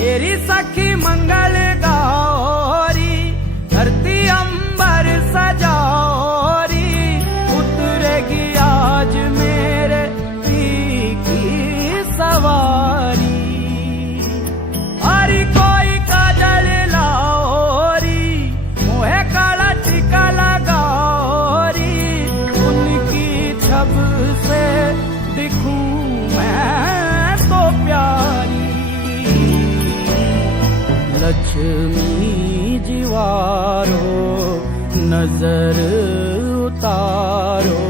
मेरी सखी मंगल गौरी, धरती अंबर सजौरी, उतरेगी आज मेरे पी की सवारी। हरी कोई काजल लाओरी, मोहे काला टीका लगाओरी, उनकी छब से दिखूं मैं तो प्यारी। लक्ष्मी जीवारो नजर उतारो,